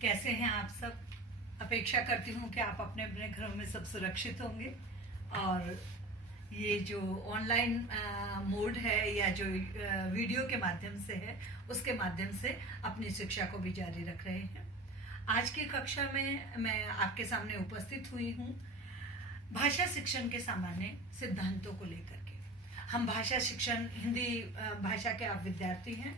कैसे हैं आप सब। अपेक्षा करती हूँ कि आप अपने अपने घरों में सब सुरक्षित होंगे और ये जो ऑनलाइन मोड है या जो वीडियो के माध्यम से है उसके माध्यम से अपनी शिक्षा को भी जारी रख रहे हैं। आज की कक्षा में मैं आपके सामने उपस्थित हुई हूँ भाषा शिक्षण के सामान्य सिद्धांतों को लेकर के। हम भाषा शिक्षण हिंदी भाषा के आप विद्यार्थी हैं,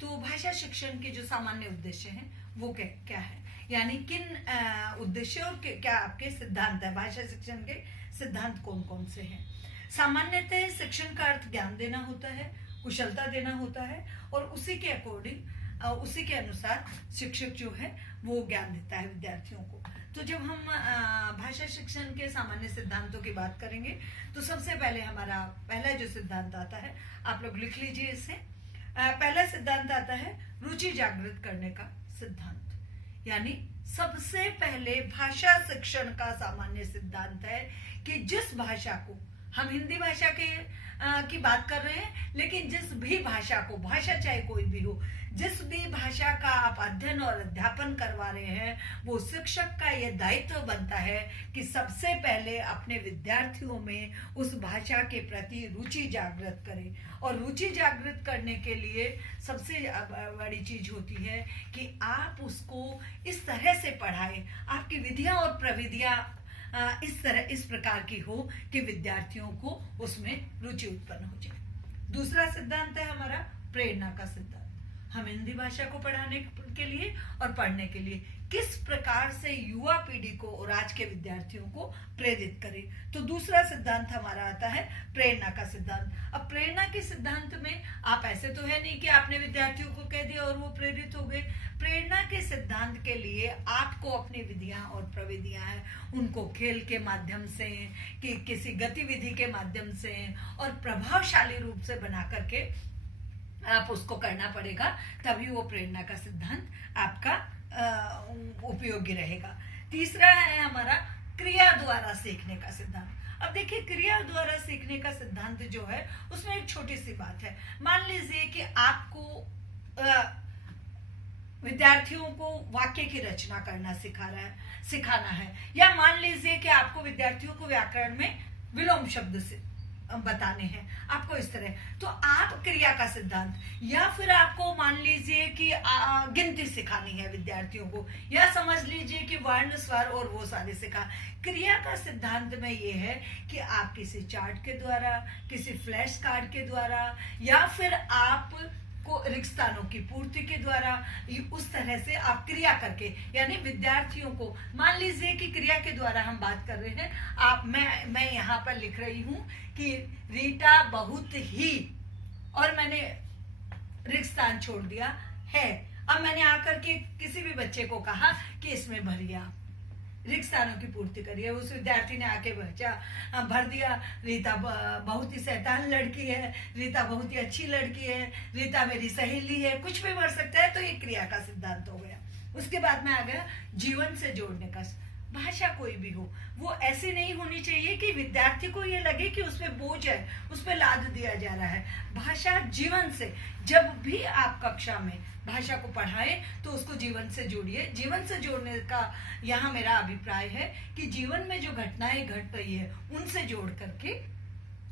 तो भाषा शिक्षण के जो सामान्य उद्देश्य हैं वो क्या है, यानी किन उद्देश्यों और क्या आपके सिद्धांत है। भाषा शिक्षण के सिद्धांत कौन कौन से हैं। सामान्यतः शिक्षण का अर्थ ज्ञान देना होता है, कुशलता देना होता है और उसी के अकॉर्डिंग उसी के अनुसार शिक्षक जो है वो ज्ञान देता है विद्यार्थियों को। तो जब हम भाषा शिक्षण के सामान्य सिद्धांतों की बात करेंगे तो सबसे पहले हमारा पहला जो सिद्धांत आता है, आप लोग लिख लीजिए इसे। पहला सिद्धांत आता है रुचि जागृत करने का सिद्धांत। यानी सबसे पहले भाषा शिक्षण का सामान्य सिद्धांत है कि जिस भाषा को हम हिंदी भाषा की बात कर रहे हैं, लेकिन जिस भी भाषा को, भाषा चाहे कोई भी हो, जिस भी भाषा का आप अध्ययन और अध्यापन करवा रहे हैं, वो शिक्षक का ये दायित्व बनता है कि सबसे पहले अपने विद्यार्थियों में उस भाषा के प्रति रुचि जागृत करें। और रुचि जागृत करने के लिए सबसे बड़ी चीज होती है कि आप उसको इस तरह से पढ़ाएं, आपकी विधियां और प्रविधियां इस प्रकार की हो कि विद्यार्थियों को उसमें रुचि उत्पन्न हो जाए। दूसरा सिद्धांत है हमारा प्रेरणा का सिद्धांत। हम हिंदी भाषा को पढ़ाने के लिए और पढ़ने के लिए किस प्रकार से युवा पीढ़ी को और आज के विद्यार्थियों को प्रेरित करें। तो दूसरा सिद्धांत हमारा आता है प्रेरणा का सिद्धांत। अब प्रेरणा के सिद्धांत में आप ऐसे तो है नहीं कि आपने विद्यार्थियों को कह दिया और वो प्रेरित हो गए। प्रेरणा के सिद्धांत के लिए आपको अपनी विधियां और प्रविधियां हैं उनको खेल के माध्यम से, कि किसी गतिविधि के माध्यम से और प्रभावशाली रूप से बना करके आप उसको करना पड़ेगा, तभी वो प्रेरणा का सिद्धांत आपका उपयोगी रहेगा। तीसरा है हमारा क्रिया द्वारा सीखने का सिद्धांत। अब देखिए, क्रिया द्वारा सीखने का सिद्धांत जो है उसमें एक छोटी सी बात है। मान लीजिए कि आपको विद्यार्थियों को वाक्य की रचना करना सिखाना है, या मान लीजिए कि आपको विद्यार्थियों को व्याकरण में विलोम शब्द से बताने हैं, आपको इस तरह। तो आप क्रिया का सिद्धांत, या फिर आपको मान लीजिए कि गिनती सिखानी है विद्यार्थियों को, या समझ लीजिए कि वर्ण स्वर और वो सारे सिखा। क्रिया का सिद्धांत में ये है कि आप किसी चार्ट के द्वारा, किसी फ्लैश कार्ड के द्वारा, या फिर आप को रिक्तस्थानों की पूर्ति के द्वारा, उस तरह से आप क्रिया करके, यानी विद्यार्थियों को, मान लीजिए कि क्रिया के द्वारा हम बात कर रहे हैं। मैं यहाँ पर लिख रही हूँ कि रीटा बहुत ही, और मैंने रिक्तस्थान छोड़ दिया है। अब मैंने आकर के किसी भी बच्चे को कहा कि इसमें भरिया, रिक्तस्थानों की पूर्ति करिए। उस विद्यार्थी ने आके भर दिया, रीता बहुत ही शैतान लड़की है, रीता बहुत ही अच्छी लड़की है, रीता मेरी सहेली है, कुछ भी भर सकता है। तो ये क्रिया का सिद्धांत हो गया। उसके बाद में आ गया जीवन से जोड़ने का। भाषा कोई भी हो, वो ऐसी नहीं होनी चाहिए कि विद्यार्थी को ये लगे कि उसमें बोझ है, उस पर लाद दिया जा रहा है। भाषा जीवन से, जब भी आप कक्षा में भाषा को पढ़ाएं तो उसको जीवन से जोड़िए। जीवन से जोड़ने का यहाँ मेरा अभिप्राय है कि जीवन में जो घटनाएं घट रही है उनसे जोड़ करके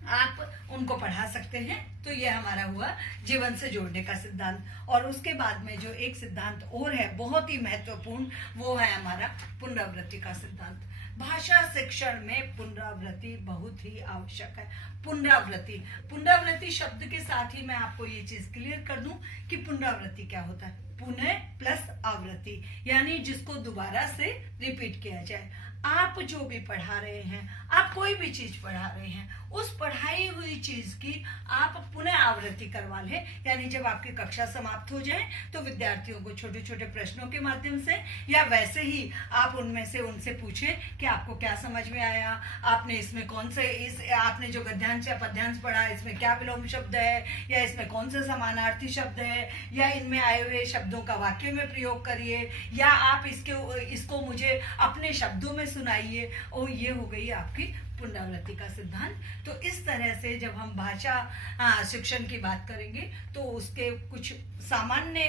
आप उनको पढ़ा सकते हैं। तो ये हमारा हुआ जीवन से जोड़ने का सिद्धांत। और उसके बाद में जो एक सिद्धांत और है बहुत ही महत्वपूर्ण, वो है हमारा पुनरावृत्ति का सिद्धांत। भाषा शिक्षण में पुनरावृत्ति बहुत ही आवश्यक है। पुनरावृत्ति शब्द के साथ ही मैं आपको ये चीज क्लियर कर दूं कि पुनरावृत्ति क्या होता है। पुनः प्लस आवृत्ति, यानी जिसको दोबारा से रिपीट किया जाए। आप जो भी पढ़ा रहे हैं, आप कोई भी चीज पढ़ा रहे हैं, उस पढ़ाई हुई चीज की आप पुनः आवृत्ति करवा लें। यानी जब आपकी कक्षा समाप्त हो जाए तो विद्यार्थियों को छोटे छोटे प्रश्नों के माध्यम से, या वैसे ही आप उनमें से उनसे पूछें कि आपको क्या समझ में आया, आपने इसमें कौन से, आपने जो गद्यांश या पद्यांश पढ़ा इसमें क्या विलोम शब्द है, या इसमें कौन से समानार्थी शब्द है, या इनमें आए हुए शब्दों का वाक्य में प्रयोग करिए, या आप इसको मुझे अपने शब्दों में सुनाइए। और ये हो गई आपकी पुनरावृत्ति का सिद्धांत। तो इस तरह से जब हम भाषा शिक्षण की बात करेंगे तो उसके कुछ सामान्य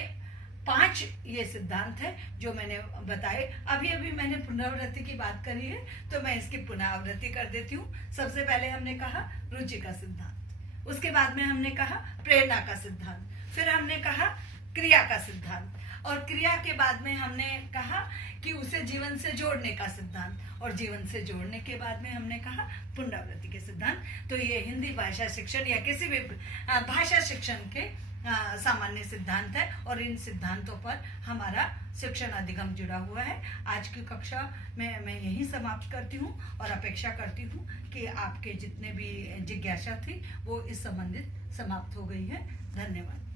5 ये सिद्धांत है जो मैंने बताए। अभी अभी मैंने पुनरावृत्ति की बात करी है, तो मैं इसकी पुनरावृत्ति कर देती हूँ। सबसे पहले हमने कहा रुचि का सिद्धांत, उसके बाद में हमने कहा प्रेरणा का सिद्धांत, फिर हमने कहा क्रिया का सिद्धांत, और क्रिया के बाद में हमने कहा कि उसे जीवन से जोड़ने का सिद्धांत, और जीवन से जोड़ने के बाद में हमने कहा पुनरावृत्ति के सिद्धांत। तो ये हिंदी भाषा शिक्षण या किसी भी भाषा शिक्षण के सामान्य सिद्धांत है, और इन सिद्धांतों पर हमारा शिक्षण अधिगम जुड़ा हुआ है। आज की कक्षा में मैं यही समाप्त करती हूँ, और अपेक्षा करती हूँ कि आपके जितने भी जिज्ञासा थी वो इस संबंधित समाप्त हो गई है। धन्यवाद।